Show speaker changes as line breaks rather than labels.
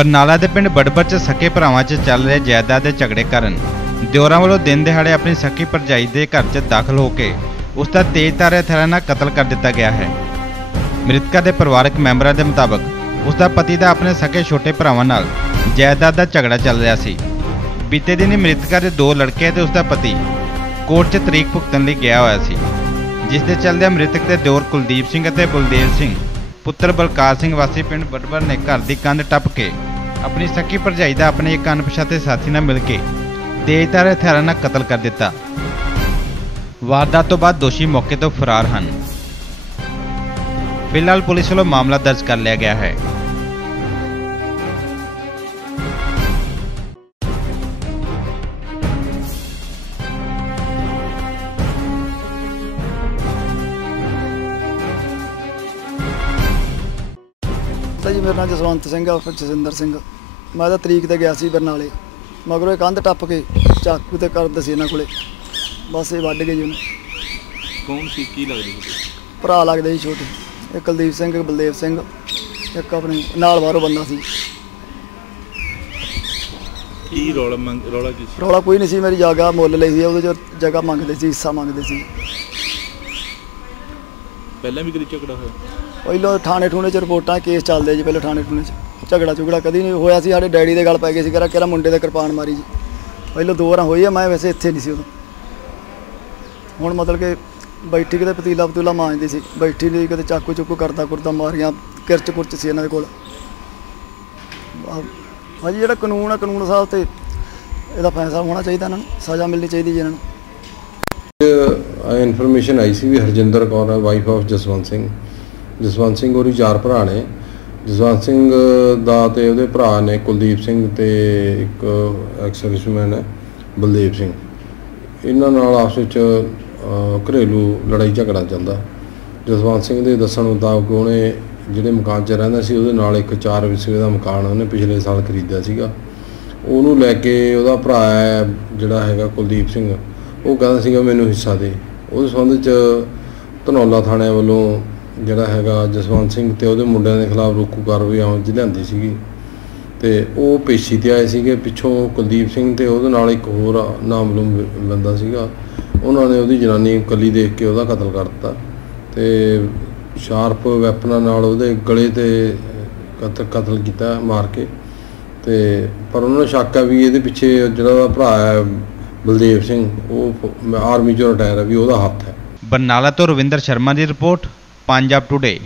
ਬਰਨਾਲਾ ਦੇ ਪਿੰਡ ਬੜਬੜ 'ਚ ਸਕੇ ਭਰਾਵਾਂ 'ਚ ਚੱਲ ਰਹੇ ਜਾਇਦਾਦ ਦੇ ਝਗੜੇ ਕਾਰਨ ਦਿਓਰਾਂ ਵੱਲੋਂ ਦਿਨ ਦਿਹਾੜੇ ਆਪਣੀ ਸਕੀ ਭਰਜਾਈ ਦੇ ਘਰ 'ਚ ਦਾਖਲ ਹੋ ਕੇ ਉਸ ਦਾ ਤੇਜ਼ਧਾਰ ਹਥਿਆਰਾਂ ਨਾਲ ਕਤਲ ਕਰ ਦਿੱਤਾ ਗਿਆ ਹੈ। ਮ੍ਰਿਤਕਾ ਦੇ ਪਰਿਵਾਰਕ ਮੈਂਬਰਾਂ ਦੇ ਮੁਤਾਬਕ ਉਸ ਦਾ ਪਤੀ ਦਾ ਆਪਣੇ ਸਕੇ ਛੋਟੇ ਭਰਾਵਾਂ ਨਾਲ ਜਾਇਦਾਦ ਦਾ ਝਗੜਾ ਚੱਲ ਰਿਹਾ ਸੀ। ਬੀਤੇ ਦਿਨ ਹੀ ਮ੍ਰਿਤਕਾ ਦੇ ਦੋ ਲੜਕੇ ਤੇ ਉਸ ਦਾ ਪਤੀ ਕੋਰਟ 'ਚ ਤਰੀਕ ਭੁਗਤਣ ਲਈ ਗਿਆ ਹੋਇਆ ਸੀ। ਜਿਸ ਦੇ ਚੱਲਦਿਆਂ ਮ੍ਰਿਤਕ ਦੇ ਦਿਓਰ ਕੁਲਦੀਪ ਸਿੰਘ ਅਤੇ ਬਲਦੇਵ ਸਿੰਘ, ਪੁੱਤਰ ਬਲਕਾਰ ਸਿੰਘ ਵਾਸੀ ਪਿੰਡ ਬੜਬੜ ਨੇ ਘਰ ਦੀ ਕੰਧ ਟੱਪ ਕੇ ਆਪਣੀ ਸਕੀ ਭਰਜਾਈ ਦਾ ਆਪਣੇ ਇੱਕ ਅਣਪਛਾਤੇ ਸਾਥੀ ਨਾਲ ਮਿਲ ਕੇ ਤੇਜ਼ਧਾਰ ਹਥਿਆਰਾਂ ਨਾਲ ਕਤਲ ਕਰ ਦਿੱਤਾ। ਵਾਰਦਾਤ ਤੋਂ ਬਾਅਦ ਦੋਸ਼ੀ ਮੌਕੇ ਤੋਂ ਫਰਾਰ ਹਨ। ਫਿਲਹਾਲ ਪੁਲਿਸ ਵੱਲੋਂ ਮਾਮਲਾ ਦਰਜ ਕਰ ਲਿਆ ਗਿਆ ਹੈ।
ਜੀ ਮੇਰਾ ਨਾਮ ਜਸਵੰਤ ਸਿੰਘ ਆ ਜਸਿੰਦਰ ਸਿੰਘ। ਮੈਂ ਤਾਂ ਤਰੀਕ ਤੇ ਗਿਆ ਸੀ ਬਰਨਾਲੇ ਮਗਰੋਂ ਇਹ ਕੰਧ ਟੱਪ ਕੇ ਚਾਕੂ ਤੇ ਕਰ ਦਸੀ ਇਹਨਾਂ ਕੋਲੇ। ਬਸ ਇਹ ਵੱਢ ਗਏ ਜੀ ਉਹਨੇ।
ਕੌਣ ਸੀ? ਕੀ ਲੱਗਦੀ ਸੀ?
ਭਰਾ ਲੱਗਦੇ ਸੀ ਛੋਟੇ। ਇੱਕ ਕੁਲਦੀਪ ਸਿੰਘ ਇੱਕ ਬਲਦੇਵ ਸਿੰਘ। ਇੱਕ ਆਪਣੇ ਨਾਲ ਬਾਹਰੋਂ ਬੰਦਾ ਸੀ।
ਕੀ ਰੌਲਾ ਮੰਗ ਰੌਲਾ ਕੀ ਸੀ?
ਰੌਲਾ ਕੋਈ ਨਹੀਂ ਸੀ। ਮੇਰੀ ਜਗ੍ਹਾ ਮੁੱਲ ਲਈ ਸੀ। ਉਹਦੇ ਚ ਜਗ੍ਹਾ ਮੰਗਦੇ ਸੀ ਹਿੱਸਾ ਮੰਗਦੇ ਸੀ।
ਪਹਿਲਾਂ ਵੀ ਕਦੀ ਝਗੜਾ ਹੋਇਆ?
ਪਹਿਲਾਂ ਥਾਣੇ ਠੂਣੇ ਚ ਰਿਪੋਰਟਾਂ ਕੇਸ ਚੱਲਦੇ ਜੀ ਪਹਿਲਾਂ ਥਾਣੇ ਠੂਣੇ ਚ। ਝਗੜਾ ਝੁਗੜਾ ਕਦੀ ਨਹੀਂ ਹੋਇਆ ਸੀ ਸਾਡੇ ਡੈਡੀ ਦੇ ਗੱਲ ਪੈ ਗਏ ਸੀ ਕਿਹੜਾ ਕਿਹੜਾ ਮੁੰਡੇ ਦੇ ਕਿਰਪਾਨ ਮਾਰੀ ਜੀ। ਪਹਿਲਾਂ ਦੋ ਵਾਰਾਂ ਹੋਈ ਆ ਮੈਂ ਵੈਸੇ ਇੱਥੇ ਨਹੀਂ ਸੀ ਉਦੋਂ। ਹੁਣ ਮਤਲਬ ਕਿ ਬੈਠੀ ਕਿਤੇ ਪਤੀਲਾ ਪਤੂਲਾ ਮਾਂਜਦੀ ਸੀ ਬੈਠੀ ਲਈ ਕਿਤੇ ਚਾਕੂ ਚੁੱਕੂ ਕਰਦਾ ਕੁਰਦਾ ਮਾਰੀਆਂ ਕਿਰਚ ਕੁਰਚ ਸੀ ਇਹਨਾਂ ਦੇ ਕੋਲ। ਆਹ, ਭਾਜੀ ਜਿਹੜਾ ਕਾਨੂੰਨ ਆ ਕਾਨੂੰਨ ਸਾਹਿਬ ਤੇ ਇਹਦਾ ਫੈਸਲਾ ਹੋਣਾ ਚਾਹੀਦਾ ਇਹਨਾਂ ਨੂੰ ਸਜ਼ਾ ਮਿਲਣੀ ਚਾਹੀਦੀ ਜੀ ਇਹਨਾਂ ਨੂੰ।
Information I C we Harjinder Kaur wife of Jaswant Singh. Jaswant Singh ਹੋਰੀ ਚਾਰ ਭਰਾ ਨੇ। ਜਸਵੰਤ ਸਿੰਘ ਦਾ ਤੇ ਉਹਦੇ ਭਰਾ ਨੇ ਕੁਲਦੀਪ ਸਿੰਘ ਤੇ ਇੱਕ ਐਕਸਰਵਿਸਮੈਨ ਹੈ, ਬਲਦੇਵ ਸਿੰਘ। ਇਹਨਾਂ ਨਾਲ ਆਪਸ ਵਿੱਚ ਘਰੇਲੂ ਲੜਾਈ ਝਗੜਾ ਚੱਲਦਾ। ਜਸਵੰਤ ਸਿੰਘ ਦੇ ਦੱਸਣ ਮੁਤਾਬਕ ਉਹਨੇ ਜਿਹੜੇ ਮਕਾਨ 'ਚ ਰਹਿੰਦਾ ਸੀ, ਉਹਦੇ ਨਾਲ ਇੱਕ ਚਾਰ ਵਿਸਵੇ ਦਾ ਮਕਾਨ ਉਹਨੇ ਪਿਛਲੇ ਸਾਲ ਖਰੀਦਿਆ ਸੀਗਾ। ਉਹਨੂੰ ਲੈ ਕੇ ਉਹਦਾ ਭਰਾ ਹੈ, ਜਿਹੜਾ ਹੈਗਾ ਕੁਲਦੀਪ ਸਿੰਘ, ਉਹ ਕਹਿੰਦਾ ਸੀਗਾ ਮੈਨੂੰ ਹਿੱਸਾ ਦੇ। ਉਸ ਸੰਬੰਧ ਚ ਧਨੌਲਾ ਥਾਣੇ ਵੱਲੋਂ ਜਿਹੜਾ ਹੈਗਾ ਜਸਵੰਤ ਸਿੰਘ ਤੇ ਉਹਦੇ ਮੁੰਡਿਆਂ ਦੇ ਖਿਲਾਫ ਰੋਕੂ ਕਾਰਵਾਈ ਆਉਣ 'ਚ ਲਿਆਂਦੀ ਸੀਗੀ। ਤੇ ਉਹ ਪੇਸ਼ੀ ਤੇ ਆਏ ਸੀਗੇ, ਪਿੱਛੋਂ ਕੁਲਦੀਪ ਸਿੰਘ ਤੇ ਉਹਦੇ ਨਾਲ ਇੱਕ ਹੋਰ ਨਾਮਲੂਮ ਬੰਦਾ ਸੀਗਾ। ਉਹਨਾਂ ਨੇ ਉਹਦੀ ਜਨਾਨੀ ਇਕੱਲੀ ਦੇਖ ਕੇ ਉਹਦਾ ਕਤਲ ਕਰ ਦਿੱਤਾ। ਤੇ ਸ਼ਾਰਪ ਵੈਪਨਾਂ ਨਾਲ ਉਹਦੇ ਗਲੇ ਤੇ ਕਤਲ ਕਤਲ ਕੀਤਾ ਮਾਰ ਕੇ। ਤੇ ਪਰ ਉਹਨਾਂ ਨੂੰ ਸ਼ੱਕ ਹੈ ਵੀ ਇਹਦੇ ਪਿੱਛੇ ਜਿਹੜਾ ਉਹਦਾ ਭਰਾ ਹੈ, ਬਲਦੇਵ ਸਿੰਘ, ਉਹ ਆਰਮੀ ਚੋਂ ਰਿਟਾਇਰ ਹੈ ਵੀ ਉਹਦਾ ਹੱਥ ਹੈ।
ਬਰਨਾਲਾ ਤੋਂ ਰਵਿੰਦਰ ਸ਼ਰਮਾ ਦੀ ਰਿਪੋਰਟ। Punjab today.